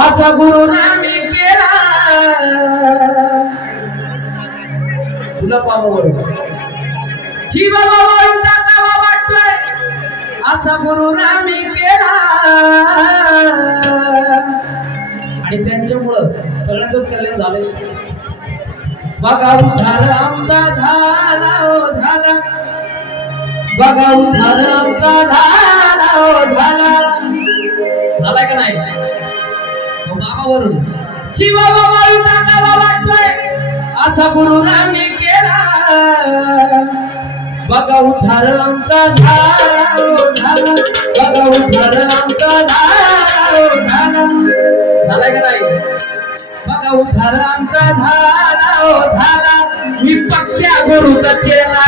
असा गुरु आम्ही केला तुला पावावर जीवाला वाळून टाकावा वाटतोय असा गुरु आम्ही केला आणि त्यांच्यामुळं सगळ्यांचंच कल्याण झालंय बघा उद्धार आमचा झाला झाला बघा उद्धार आमचा झाला झाला का नाही बाबावरून जीवाला वाळून टाकावा वाटतोय असा गुरु आम्ही केला बघा उद्धार आमचा झाला बघा उद्धार आमचा झालाय का नाही बघा उद्धार आमचा झाला मी पक्क्या गुरुचा चेला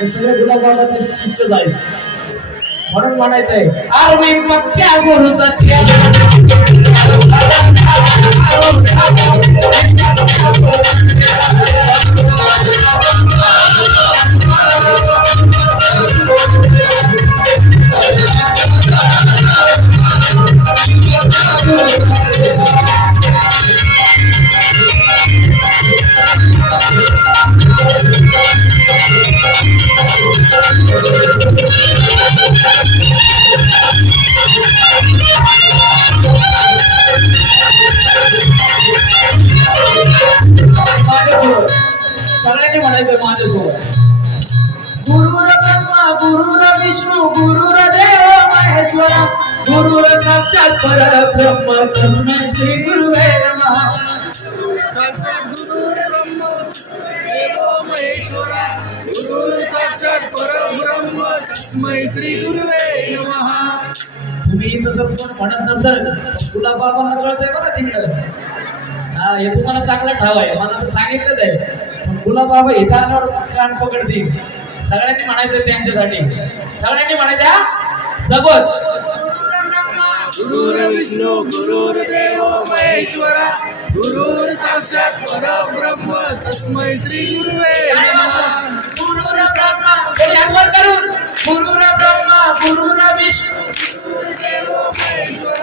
गुलाबाबाचे शिष्य जाईल म्हणून म्हणायचंय आर्मी पक्क्या गुरुचा चेला सगळ्यांनी म्हणायचं माझ्यासोबत गुरुर ब्रह्मा गुरुर विष्णू गुरुर देव महेश्वर गुरुर साक्षात परब्रह्म तस्मै श्री गुरुवे नमः साक्षात गुरुर ब्रह्मा देव महेश्वर गुरुर साक्षात परब्रह्म तस्मै श्री गुरुवे नमः तुम्ही इथं जर कोण म्हणत नसेल तर तुला बाबाला कळतंय बघा तिकडं हे तुम्हाला चांगलं ठाव आहे मला तर सांगितलंच आहे गुलाबाबा इथं आल्यावर कान पकडतील सगळ्यांनी म्हणायचं त्यांच्यासाठी सगळ्यांनी म्हणायचं सोबत गुरुर विष्णू गुरुर देव महेश्वर गुरुर साक्षात परब्रह्म तस्मै श्री गुरुवे नमः गुरुर ब्रह्मा यावर करून गुरुर ब्रह्मा गुरुर विष्णू गुरुर देव महेश्वर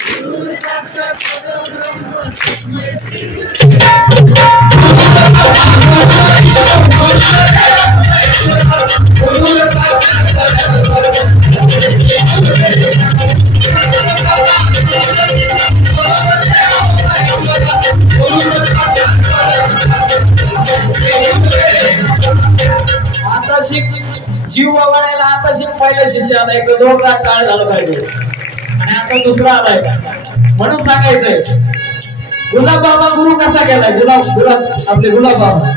गुरुर साक्षात परब्रह्म तस्मै श्री आता शिक जीव वावरायला आता शिक पहिल्या शिष्याला एक दोघा काळ झालं पाहिजे आणि आता दुसरा आलाय म्हणून सांगायचंय गुलाब बाबा गुरु कसा केलाय गुलाब आपले गुलाब बाबा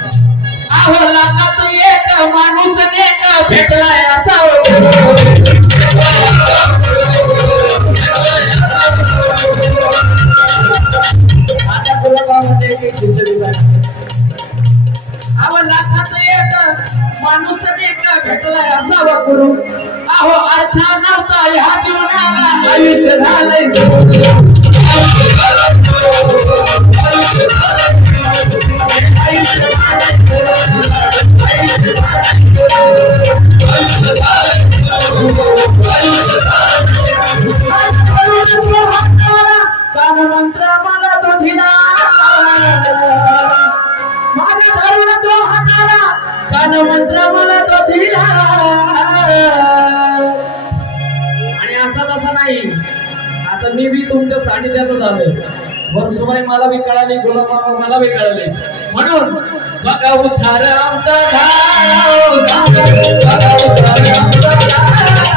आहो लाखात एक माणूस नेक भेटलाय असा आता गुलाब बाबाचे एक शिष्य आहो लाखात एक माणूस नेक भेटलाय असावा गुरु आहो अर्था नव्हता ह्या जीवनाला आयुष्य झालंय कान मंत्र मला तो धिला माझ्या धरून तो हाताला कान मंत्र मला तो धिला आणि असा तसा नाही आता मी बी तुमच्या सानिध्यात झालोय वर्षभर मला बी कळाली गुलाबाबा मला बी कळाले म्हणून बघा उद्धार आमचा झाला बघा उद्धार आमचा झाला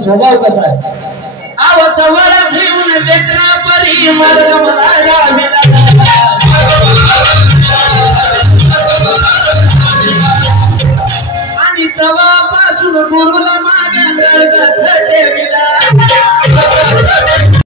गुरुचा स्वभाव कसा आहे आवतवळ घेऊन लेकरा परी मार्ग मला आणि तवापासून गुरुला माझ्या गळगट ठेविला